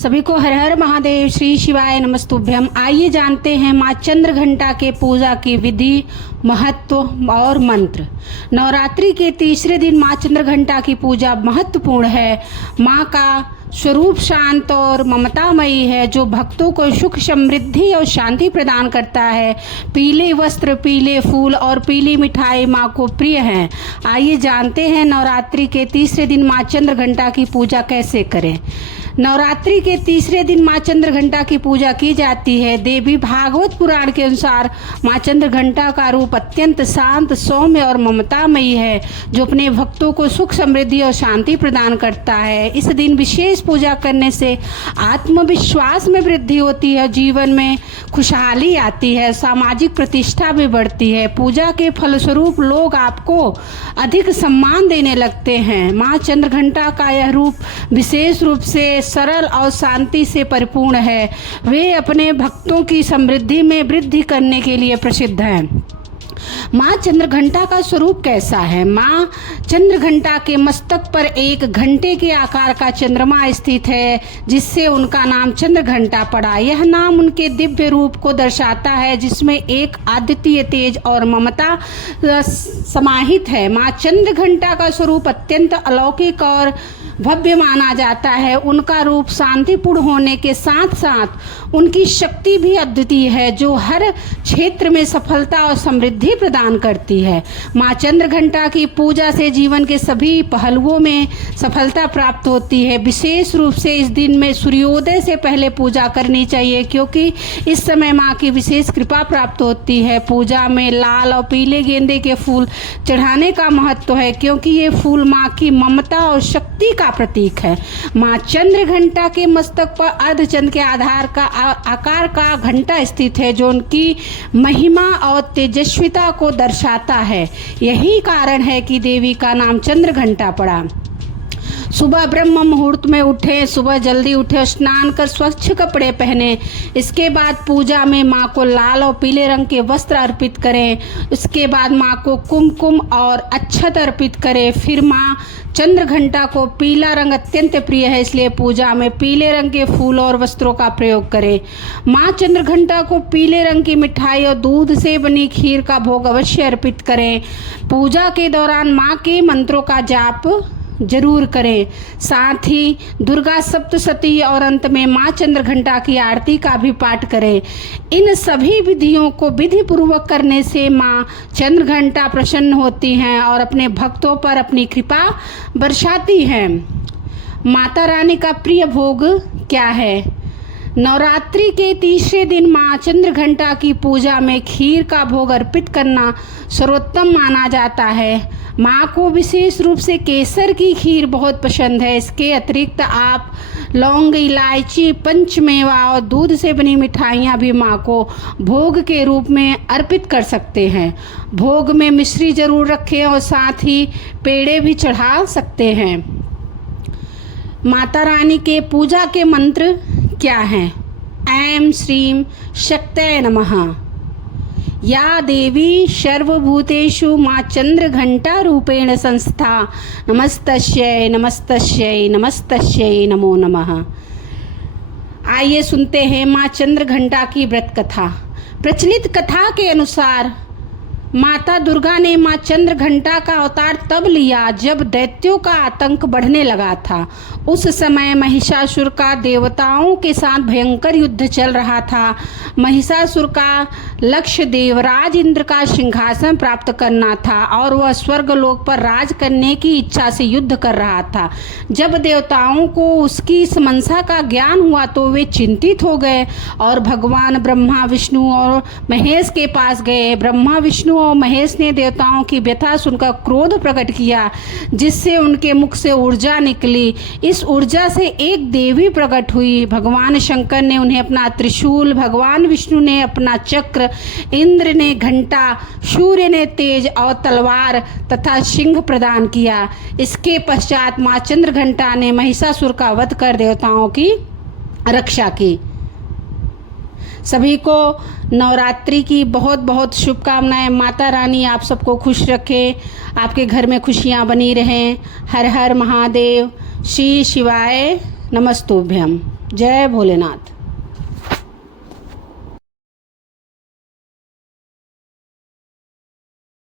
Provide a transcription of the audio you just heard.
सभी को हर हर महादेव, श्री शिवाय नमस्तुभ्यम। आइए जानते हैं माँ चंद्र घंटा के पूजा की विधि, महत्व और मंत्र। नवरात्रि के तीसरे दिन माँ चंद्र घंटा की पूजा महत्वपूर्ण है। माँ का स्वरूप शांत और ममतामयी है, जो भक्तों को सुख, समृद्धि और शांति प्रदान करता है। पीले वस्त्र, पीले फूल और पीली मिठाई माँ को प्रिय हैं। आइए जानते हैं नवरात्रि के तीसरे दिन माँ चंद्र घंटा की पूजा कैसे करें। नवरात्रि के तीसरे दिन माँ चंद्र घंटा की पूजा की जाती है। देवी भागवत पुराण के अनुसार माँ चंद्र घंटा का रूप अत्यंत शांत, सौम्य और ममतामयी है, जो अपने भक्तों को सुख, समृद्धि और शांति प्रदान करता है। इस दिन विशेष पूजा करने से आत्मविश्वास में वृद्धि होती है, जीवन में खुशहाली आती है, सामाजिक प्रतिष्ठा भी बढ़ती है। पूजा के फलस्वरूप लोग आपको अधिक सम्मान देने लगते हैं। माँ चंद्र घंटा का यह रूप विशेष रूप से सरल और शांति से परिपूर्ण है। वे अपने भक्तों की समृद्धि में वृद्धि करने के लिए प्रसिद्ध हैं। माँ चंद्र घंटा का स्वरूप कैसा है? माँ चंद्र घंटा के मस्तक पर एक घंटे के आकार का चंद्रमा स्थित है, जिससे उनका नाम चंद्र घंटा पड़ा। यह नाम उनके दिव्य रूप को दर्शाता है, जिसमें एक अद्वितीय तेज और ममता समाहित है। माँ चंद्र घंटा का स्वरूप अत्यंत अलौकिक और भव्य माना जाता है। उनका रूप शांतिपूर्ण होने के साथ साथ उनकी शक्ति भी अद्वितीय है, जो हर क्षेत्र में सफलता और समृद्धि प्रदान करती है। माँ चंद्र घंटा की पूजा से जीवन के सभी पहलुओं में सफलता प्राप्त होती है। विशेष रूप से इस दिन में सूर्योदय से पहले पूजा करनी चाहिए, क्योंकि इस समय माँ की विशेष कृपा प्राप्त होती है। पूजा में लाल और पीले गेंदे के फूल चढ़ाने का महत्व है, क्योंकि ये फूल माँ की ममता और शक्ति का प्रतीक है। माँ चंद्र घंटा के मस्तक पर अर्धचंद्र के आकार का घंटा स्थित है, जो उनकी महिमा और तेजस्विता को दर्शाता है। यही कारण है कि देवी का नाम चंद्र घंटा पड़ा। सुबह ब्रह्म मुहूर्त में उठें, सुबह जल्दी उठें, स्नान कर स्वच्छ कपड़े पहने। इसके बाद पूजा में माँ को लाल और पीले रंग के वस्त्र अर्पित करें। इसके बाद माँ को कुमकुम और अक्षत अर्पित करें। फिर माँ चंद्र घंटा को पीला रंग अत्यंत प्रिय है, इसलिए पूजा में पीले रंग के फूल और वस्त्रों का प्रयोग करें। माँ चंद्र घंटा को पीले रंग की मिठाई और दूध से बनी खीर का भोग अवश्य अर्पित करें। पूजा के दौरान माँ के मंत्रों का जाप जरूर करें। साथ ही दुर्गा सप्तशती और अंत में माँ चंद्र घंटा की आरती का भी पाठ करें। इन सभी विधियों को विधि पूर्वक करने से माँ चंद्र घंटा प्रसन्न होती हैं और अपने भक्तों पर अपनी कृपा बरसाती हैं। माता रानी का प्रिय भोग क्या है? नवरात्रि के तीसरे दिन माँ चंद्र घंटा की पूजा में खीर का भोग अर्पित करना सर्वोत्तम माना जाता है। माँ को विशेष रूप से केसर की खीर बहुत पसंद है। इसके अतिरिक्त आप लौंग, इलायची, पंचमेवा और दूध से बनी मिठाइयाँ भी माँ को भोग के रूप में अर्पित कर सकते हैं। भोग में मिश्री जरूर रखें और साथ ही पेड़े भी चढ़ा सकते हैं। माता रानी के पूजा के मंत्र क्या हैं? ऐं श्रीं शक्तये नमः। या देवी सर्वभूतेषु माँ चंद्र घंटा रूपेण संस्था, नमस्तस्यै नमस्तस्यै नमस्तस्यै नमो नमः। आइए सुनते हैं माँ चंद्र घंटा की व्रत कथा। प्रचलित कथा के अनुसार माता दुर्गा ने माँ चंद्र घंटा का अवतार तब लिया जब दैत्यों का आतंक बढ़ने लगा था। उस समय महिषासुर का देवताओं के साथ भयंकर युद्ध चल रहा था। महिषासुर का लक्ष्य देवराज इंद्र का सिंहासन प्राप्त करना था और वह स्वर्गलोक पर राज करने की इच्छा से युद्ध कर रहा था। जब देवताओं को उसकी इस मंशा का ज्ञान हुआ तो वे चिंतित हो गए और भगवान ब्रह्मा, विष्णु और महेश के पास गए। ब्रह्मा, विष्णु और महेश ने देवताओं की व्यथा सुनकर क्रोध प्रकट किया, जिससे उनके मुख से ऊर्जा निकली। इस ऊर्जा से एक देवी प्रकट हुई। भगवान शंकर ने उन्हें अपना त्रिशूल, भगवान विष्णु ने अपना चक्र, इंद्र ने घंटा, सूर्य ने तेज और तलवार तथा सिंह प्रदान किया। इसके पश्चात माँ चंद्र घंटा ने महिषासुर का वध कर देवताओं की रक्षा की। सभी को नवरात्रि की बहुत बहुत शुभकामनाएं। माता रानी आप सबको खुश रखे, आपके घर में खुशियां बनी रहें। हर हर महादेव, श्री शिवाय नमस्तुभ्यम। जय भोलेनाथ।